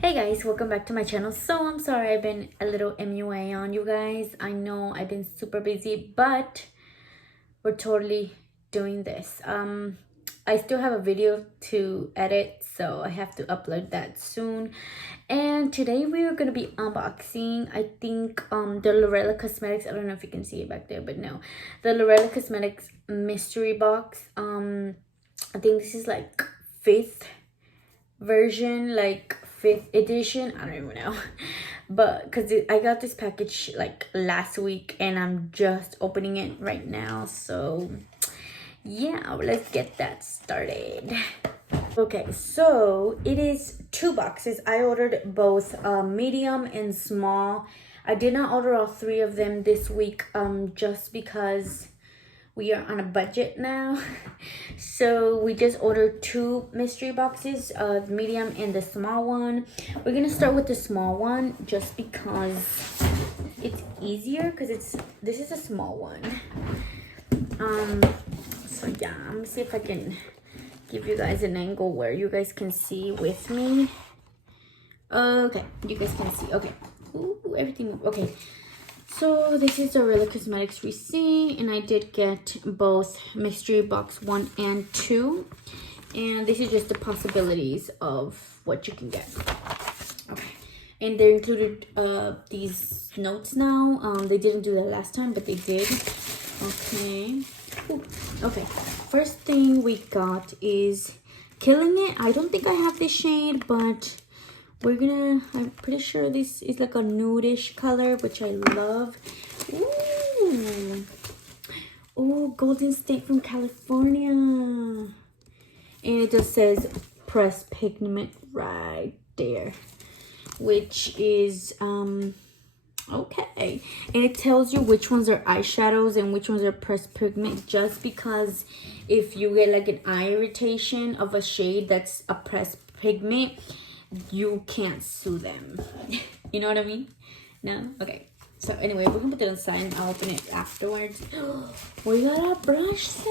Hey guys, welcome back to my channel. So I'm sorry I've been a little MUA on you guys. I know I've been super busy, but we're totally doing this. I still have a video to edit, so I have to upload that soon. And today we are gonna be unboxing, I think, the Lurella Cosmetics. I don't know if you can see it back there, but no, the Lurella Cosmetics mystery box. I think this is like 5th version, like 5th edition. I don't even know, but because I got this package like last week and I'm just opening it right now. So yeah, let's get that started. Okay, so it is 2 boxes. I ordered both medium and small. I did not order all 3 of them this week just because we are on a budget now. So we just ordered 2 mystery boxes, the medium and the small one. We're gonna start with the small one just because it's easier, because this is a small one. So yeah, I'm gonna see if I can give you guys an angle where you guys can see with me. Okay, you guys can see. Okay. Ooh, everything. Okay. So this is the Lurella Cosmetics receipt, and I did get both mystery box 1 and 2. And this is just the possibilities of what you can get. Okay. And they included these notes now. They didn't do that last time, but they did. Okay. Ooh. Okay. First thing we got is Killing It. I don't think I have this shade, but I'm pretty sure this is like a nudish color, which I love. Ooh. Oh, Golden State from California. And it just says pressed pigment right there, which is okay. And it tells you which ones are eyeshadows and which ones are pressed pigment, just because if you get like an eye irritation of a shade that's a pressed pigment, you can't sue them. You know what I mean? No? Okay. So anyway, we're gonna put that on the side and I'll open it afterwards. We got a brush set.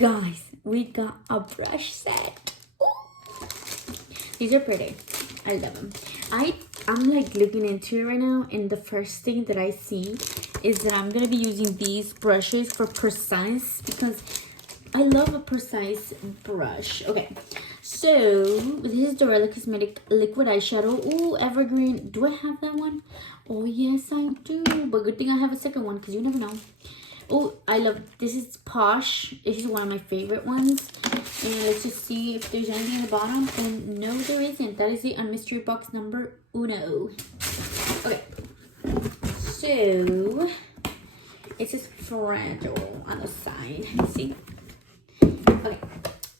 Wow. Guys, we got a brush set. Ooh. These are pretty. I love them. I'm like looking into it right now, and the first thing that I see is that I'm gonna be using these brushes for precise, because I love a precise brush. Okay, so this is the Lurella Cosmetic liquid eyeshadow. Ooh, evergreen. Do I have that one? Oh yes, I do. But good thing I have a second one, because you never know. Oh, I love this. Is Posh. This is one of my favorite ones. And let's just see if there's anything at the bottom. And no, there isn't. That is it on mystery box number 1. Okay, so it says fragile on the side. See? Okay,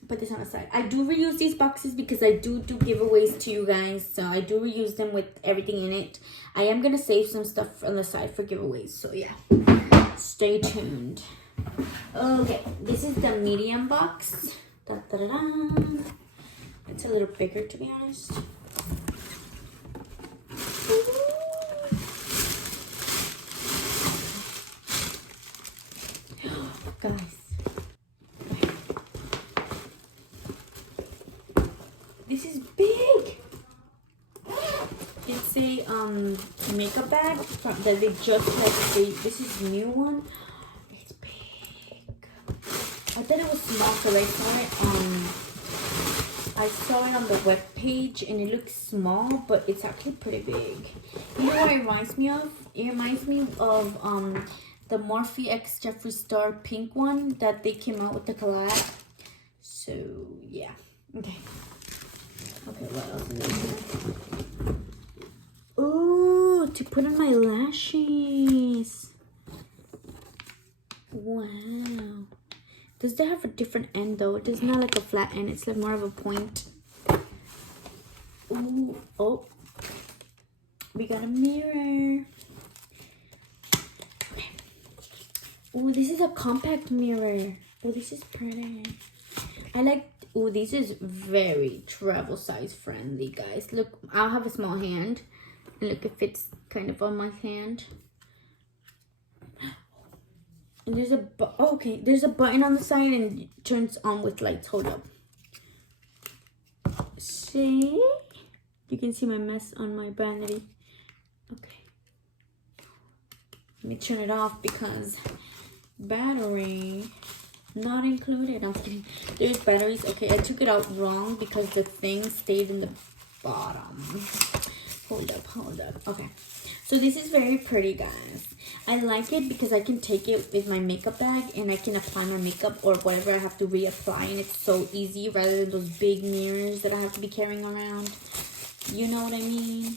put this on the side. I do reuse these boxes because I do giveaways to you guys. So I do reuse them with everything in it. I am going to save some stuff on the side for giveaways. So yeah, stay tuned. Okay, this is the medium box. Da, da, da, da. It's a little bigger, to be honest. Guys, this is big. It's a makeup bag that they just had. This is a new one. It's big. I thought it was small, so I saw it on the web page and it looks small, but it's actually pretty big. You know what it reminds me of? It reminds me of the Morphe X Jeffree Star pink one that they came out with the collab. So yeah. Okay. Okay, what else is there? Ooh, to put on my lashes. Wow. Does that have a different end though? It does not like a flat end. It's like more of a point. Ooh, oh. We got a mirror. Okay. Ooh, this is a compact mirror. Oh, this is pretty. I like, oh, this is very travel size friendly, guys. Look, I'll have a small hand. And look, it fits kind of on my hand. And there's there's a button on the side and it turns on with lights. Hold up. today. You can see my mess on my vanity. Okay. Let me turn it off because battery not included. I'm kidding. There's batteries. Okay, I took it out wrong because the thing stayed in the bottom. Hold up. Okay. So this is very pretty, guys. I like it because I can take it with my makeup bag and I can apply my makeup or whatever I have to reapply, and it's so easy rather than those big mirrors that I have to be carrying around. You know what I mean?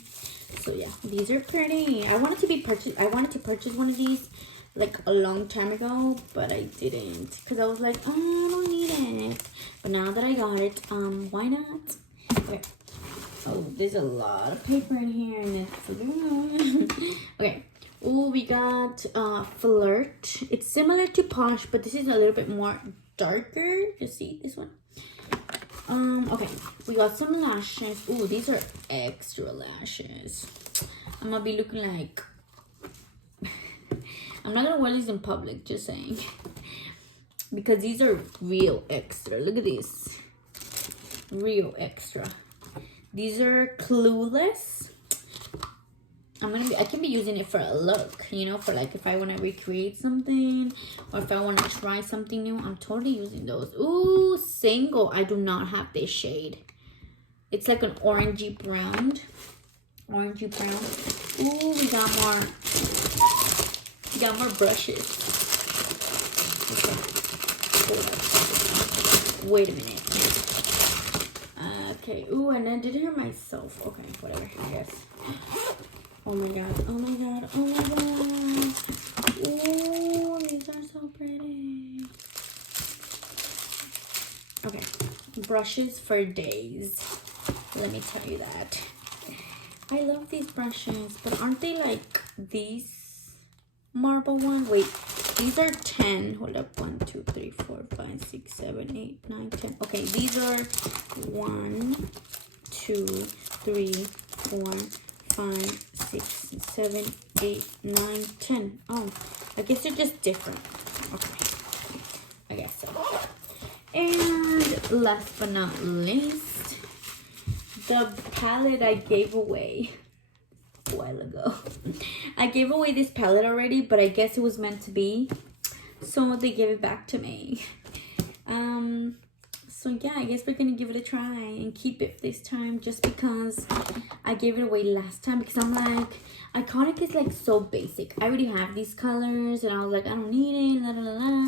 So yeah, these are pretty. I wanted to purchase one of these like a long time ago, but I didn't because I was like, oh, I don't need it. But now that I got it, why not? Okay. Oh, there's a lot of paper in here and it's okay. Oh, we got Flirt. It's similar to Posh, but this is a little bit more darker. You see this one? Okay, we got some lashes. Oh, these are extra lashes. I'm gonna be looking like I'm not gonna wear these in public, just saying. Because these are real extra. Look at this. Real extra. These are Clueless. I can be using it for a look, you know, for like if I want to recreate something or if I want to try something new. I'm totally using those. Ooh, Single. I do not have this shade. It's like an orangey brown. Orangey brown. Ooh, we got more brushes. Okay. Wait a minute. Okay. Ooh, and I did it myself. Okay, whatever. I guess. Oh my god. Oh my god. Oh my god. Ooh, these are so pretty. Okay. Brushes for days. Let me tell you that. I love these brushes, but aren't they like these marble ones? Wait, these are 10. Hold up. 1, 2, 3, 4, 5, 6, 7, 8, 9, 10. Okay, these are 1, 2, 3, 4, 5, 6, 7, 8, 9, 10. Oh, I guess they're just different. Okay, I guess so. And last but not least, the palette I gave away a while ago. I gave away this palette already, but I guess it was meant to be, so they gave it back to me. So yeah, I guess we're gonna give it a try and keep it this time, just because I gave it away last time because I'm like, Iconic is like so basic. I already have these colors and I was like, I don't need it, la la la.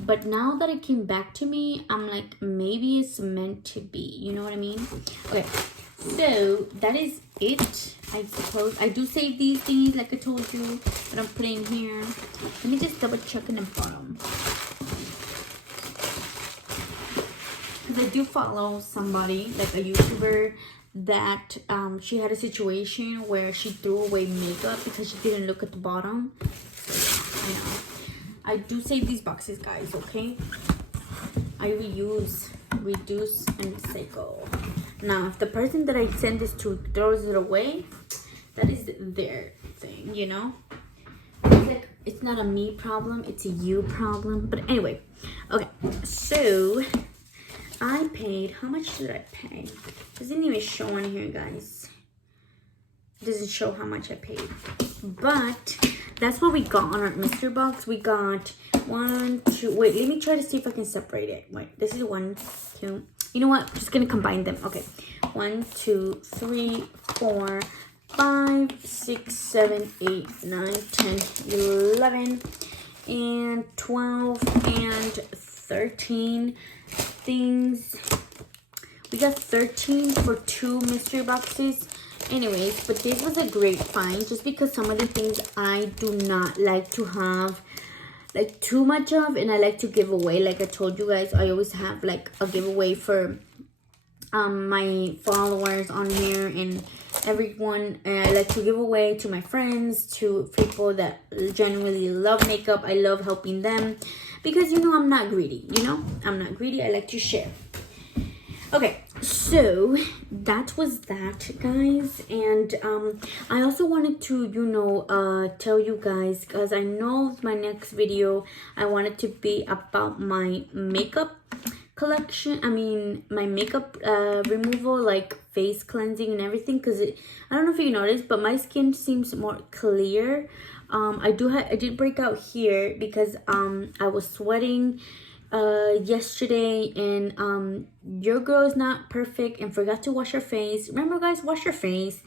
But now that it came back to me, I'm like, maybe it's meant to be, you know what I mean? Okay, so that is it. I suppose I do save these things like I told you that I'm putting here. Let me just double check in the bottom. Because I do follow somebody, like a YouTuber, that she had a situation where she threw away makeup because she didn't look at the bottom. So, yeah. I do save these boxes, guys, okay? I reuse, reduce, and recycle. Now, if the person that I send this to throws it away, that is their thing, you know? It's like, it's not a me problem, it's a you problem. But anyway, okay, so I paid, how much did I pay? It doesn't even show on here, guys. It doesn't show how much I paid. But that's what we got on our mystery box. We got 1, 2, wait, let me try to see if I can separate it. Wait, this is 1, 2. You know what? I'm just gonna combine them. Okay. 1, 2, 3, 4, 5, 6, 7, 8, 9, 10, 11, and 12, and 13 things. We got 13 for 2 mystery boxes. Anyways, but this was a great find just because some of the things I do not like to have like too much of, and I like to give away. Like I told you guys, I always have like a giveaway for my followers on here and everyone. I like to give away to my friends, to people that genuinely love makeup. I love helping them because, you know, I'm not greedy, you know, I'm not greedy. I like to share. Okay, so that was that, guys. And I also wanted to, you know, tell you guys, because I know my next video I want it to be about my makeup collection, my makeup removal, like face cleansing and everything, because I don't know if you noticed, but my skin seems more clear. I did break out here because I was sweating yesterday, and your girl is not perfect and forgot to wash her face. Remember, guys, wash your face.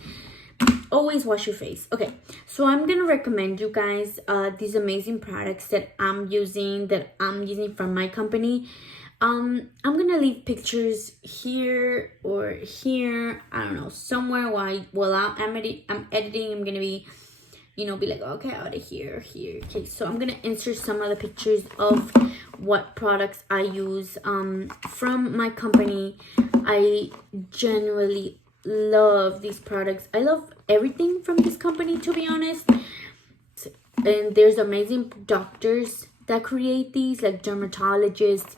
Always wash your face. Okay, so I'm gonna recommend you guys these amazing products that I'm using from my company. I'm gonna leave pictures here or here, I don't know, somewhere while I'm editing. I'm gonna be, be like, okay, out of here. Okay, so I'm gonna insert some of the pictures of what products I use from my company. I genuinely love these products. I love everything from this company, to be honest. And there's amazing doctors that create these, like dermatologists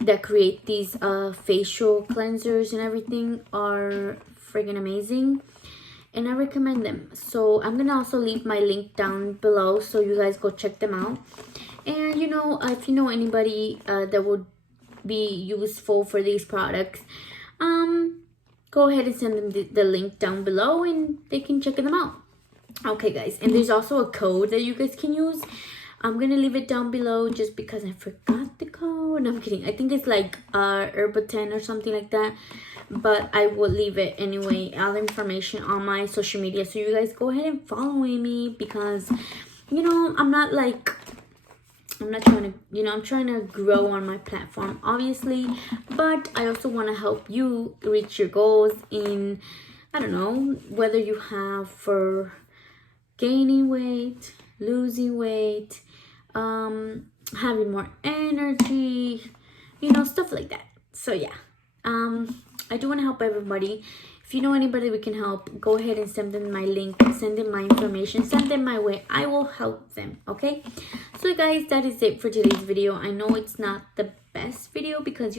that create these facial cleansers and everything are friggin' amazing, and I recommend them. So I'm gonna also leave my link down below so you guys go check them out. And if you know anybody that would be useful for these products, go ahead and send them the link down below and they can check them out. Okay, guys, and there's also a code that you guys can use. I'm gonna leave it down below just because I forgot the code. No, I'm kidding. I think it's like Herba10 or something like that, but I will leave it anyway, all the information on my social media, so you guys go ahead and follow me, because I'm trying to grow on my platform, obviously, but I also want to help you reach your goals in, I don't know, whether you have for gaining weight, losing weight, having more energy, stuff like that. So yeah, I do want to help everybody. If you know anybody we can help, go ahead and send them my link, send them my information, send them my way. I will help them, okay? So guys, that is it for today's video. I know it's not the best video because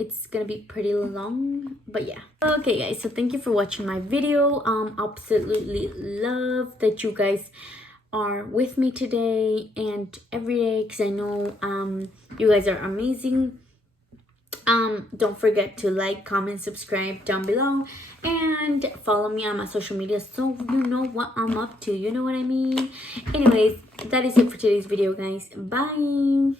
it's gonna be pretty long, but yeah. Okay guys, so thank you for watching my video. Absolutely love that you guys are with me today and every day, because I know you guys are amazing. Don't forget to like, comment, subscribe down below, and follow me on my social media so you know what I'm up to. You know what I mean? Anyways, that is it for today's video, guys. Bye.